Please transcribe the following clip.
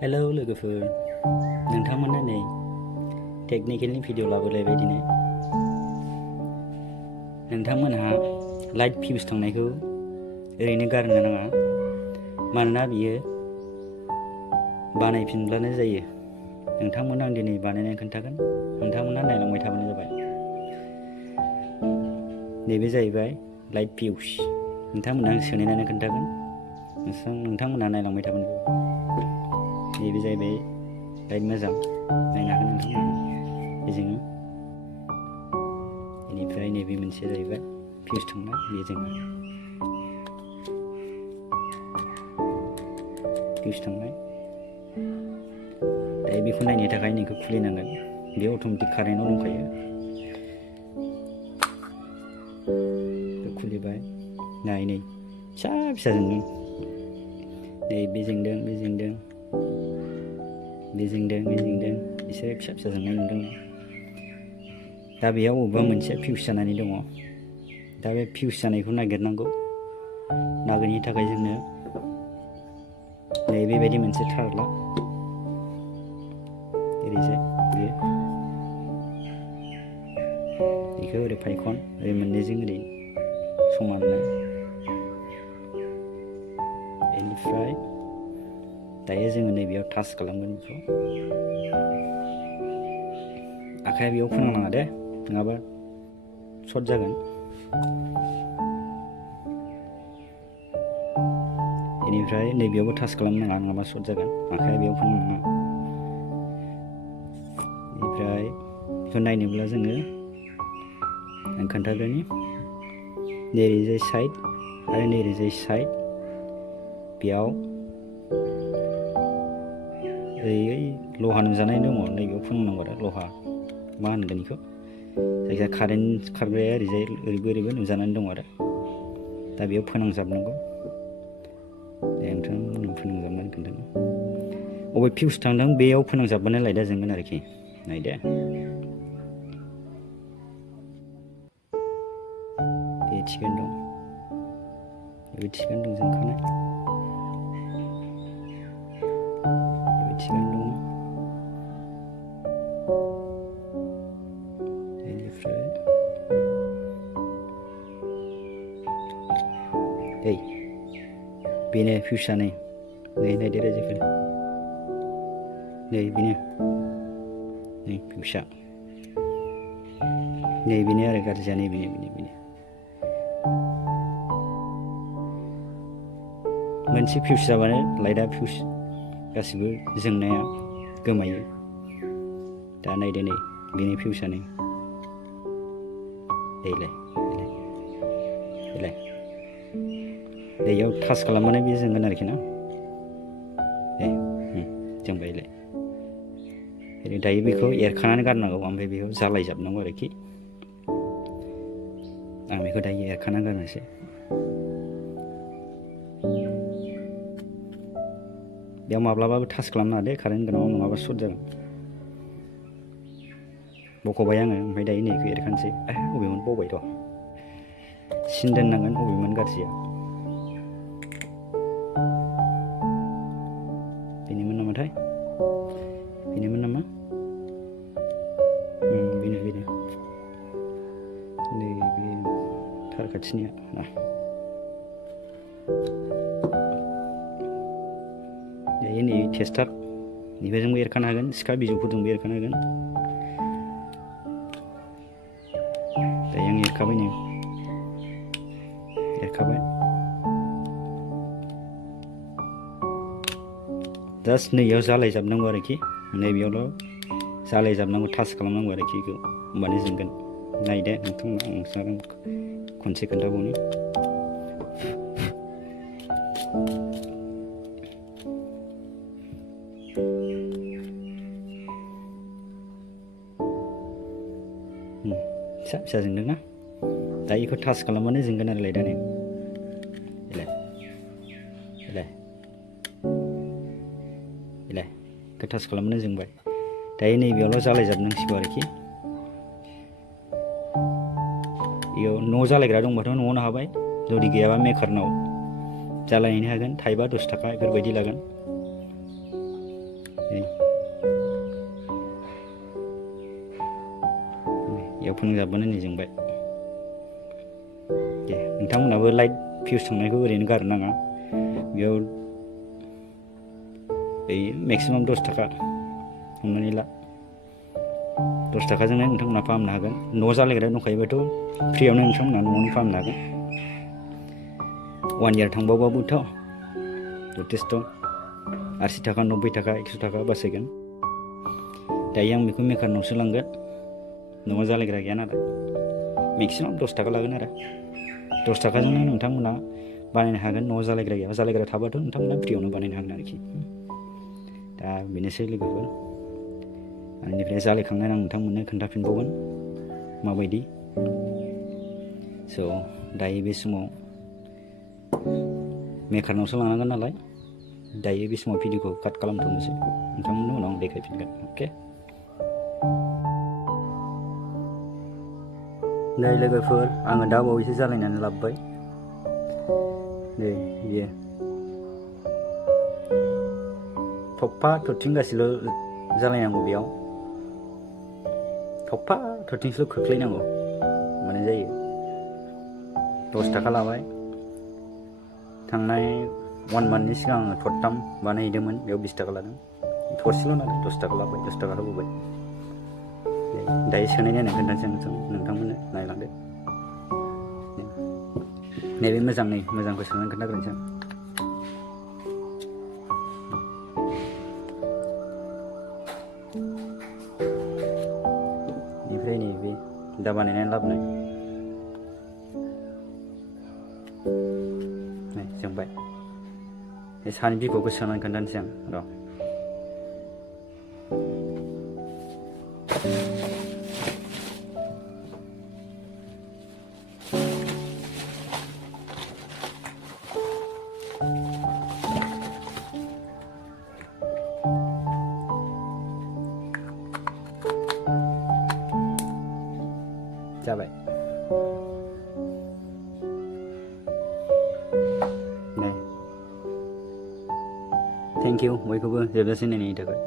Hello लोगोफोर, नोंथांमोना नै टेकनिकेलनि भिडिअ लाबोलायबाय दिनै। नोंथांमोनहा लाइट फिउस थांनायखौ ओरैनो गारनो नाङा, मानोना बियो बानायफिनब्लानो जायो। नोंथांमोना आं दिनै बानायनानै खोन्थागोन, नोंथांमोना नायलांबाय थाबानो जाबाय। नैबे जाहैबाय लाइट फिउस। नोंथांमोना आं सोनायनानै खोन्थागोन, नोंथांमोना नायलांबाय थाबानो जाबाय। नैबे जाहैबाय लाइट मोजां, नायनो हागोन नोंथांमोना बेजोंनो। बेनिफ्राय नैबे मोनसे जाहैबाय फिउस थांनाय, बेजोंनो फिउस थांनाय। दायो बेखौ नायनो थाखाय नोंखौ खुलिनांगोन, बे अट'मेटिक कारेन्टआव दंखायो। खुलिबाय, नाय नै फिसा फिसा जोंदों, नै बे जोंदों, बे जोंदों, बे जोंदों, बे जोंदों, बिसोरो फिसा फिसा जोंनाय नुदों। दा बेयाव अबेबा मोनसे फिउस जानानै दङ। दा बे फिउस जानायखौ नागिरनांगौ। नागिरनो थाखाय जोंनो नै बेबायदि मोनसे थार ला, ओरैजाय बेयो, बेखौ ओरै फायखन, ओरै मोननैजों ओरै समाननो। बेनिफ्राय दायो जोङो नैबेयाव टाच खालामगोन बेखौ। आखाइया बेयाव फोनांनाङा दे, नङाबा सर्ट जागोन। बेनिफ्राय नैबेयावबो टाच खालामनाङा, नङाबा सर्ट जागोन। आखाइया बेयाव फोनांनाङा। बेनिफ्राय बेखौ नायनोब्ला जोङो आं खोन्थाग्रोनि, नैरैजाय साइड आरो नैरैजाय साइड, बेयाव ओरै लहा नुजानाय दङ। नैबेयाव फोनांनांगौ आरो लहा, मा होनगोन बेखौ, जायखिया कारेन्ट खारग्राया ओरैजाय ओरैबो ओरैबो नुजानानै दङ आरो। दा बेयाव फोनांजाबनांगौ। दे नोंथां फोनांजाबनानै खोन्थानो, अबे फिउस थांदों बेयाव फोनांजाबबानो लाइटआ जोंगोन आरोखि। नायदो, बे थिगानो दं, बे थिगानो दं जोंखानाय, बे थिगानो दं। बेनिफ्राय बेनो फिउसआ, नै नायदो रायजोफोर, नै बेनो, नै फिउसआ, नै बेनो आरो गाज्रिया, नै बेनो, बेनो मोनसे फिउस जाबानो लाइटआ फिउस गासिबो जोंनाया गोमायो। दा नायदो, नै बेनि फिउसआ, नै देलाय दैयाव टाच खालामबानो बे जोंगोन आरोखि ना। जोंबायलाय। दायो बेखौ एरखानानै गारनांगौ, ओमफ्राय बेखौ जालायजाबनांगौ आरोखि। आं बेखौ दायो एरखानानै गारनोसै। बेयाव माब्लाबाबो टाच खालामनाङा दे, कारेन्ट गोनाङाव, नङाबा सर्ट जागोन। बख'बाय आङो, ओमफ्राय दायो नैखौ एरखानोसै। बबेमोन बावबाय र', सिन दोननांगोन, बबेमोन गाज्रिया, बेनोमोन नामाथाय, बेनोमोन नामा, बेनो नैबे थार खाथिनिया ना। दायो नै टेस्टार, बेफोरजोंबो एरखानो हागोन, सिखा बिजौफोरजोंबो एरखानो हागोन। दायो आं एरखाबाय, नै एरखाबाय। जास्ट नैयाव जालायजाबनांगौ आरोखि, नैबेयावल' जालायजाबनांगौ, टाच खालामनांगौ आरोखि बेखौ, होमबानो जोंगोन। नायदो नोंथांमोना, आं खनसे खोन्थाबावनि। फिसा फिसा जोंदोंना, दा बेखौ टाच खालामबानो जोंगोन आरो लाइटआ, नै बेखौ टाच खालामबानो जोंबाय। दायो नैबेयावल' जालायजाबनांसिगौ आरोखि। बेयाव न' जालायग्रा दंबाथ' न'आवनो हाबाय, जुदि गैयाबा मेकारनाव जालायहैनो हागोन, थाइबा 10 थाखा बेफोरबायदि लागोन। फोनांजाबनानै नै जोंबाय दे नोंथांमोनाबो लाइट भिउस थांनायखौ ओरैनो गारनो नाङा बेयाव मेक्सिमाम 10 थाखा हमनानै ला 10 थाखाजोंनो नोंथांमोना फाहामनो हागोन न' जालायग्रा दंखायोबाथ' फ्रियावनो नोंथांमोना न'आवनो फाहामनो हागोन 1 year थांबावबाबोथ' जथेस्थ' 80 थाखा 90 थाखा 100 थाखा बासायगोन दायो आं बेखौ मेकारनावसो लांगोन न'आव जालायग्रा गैया नालाय मेक्सिमाम 10 थाखा लागोन आरो 10 थाखाजोंनो नोंथांमोना बानायनो हागोन न'आव जालायग्रा गैयाबा जालायग्रा थाबाथ' नोंथांमोना फ्रियावनो बानायनो हागोन आरोखि दा बेनोसै लोगोफोर आंनिफ्राय जालायखांनानै आं नोंथांमोननो खोन्थाफिनबावगोन माबायदि स' दायो बे समाव मेकारनावसो लानांगोन नालाय दायो बे समाव भिडिअखौ काट खालामथ'नोसै नोंथांमोननो उनाव आं देखायफिनगोन अके नै लोगोफोर आङो दा बावैसो जालायनानै लाबोबाय नै बियो थफा थरथिंगासेल' जालायनांगौ बेयाव थफा थरथिंसेल' खोख्लैनांगौ माने जायो 10 थाखा लाबाय थांनाय 1 monthनि सिगां आङो थरथाम बानायहैदोंमोन बेयाव 20 थाखा लादों थरसेल' नालाय 10 थाखा लाबाय 10 थाखा होबोबाय दायो सोनाय नायनो खोन्थानोसै नोंथांमोननो नायलांदो नैबे मोजांखौ सोंनानै खोन्थाग्रोनोसै बेनिफ्राय नैबे दा बानायनानै लाबोनाय नै जोंबाय बे सानि बिखौबो सोनानै खोन्थानोसै आं र' जाबाय थेंक इउ बयखौबो जोबजासिम नायनायनि थाखाय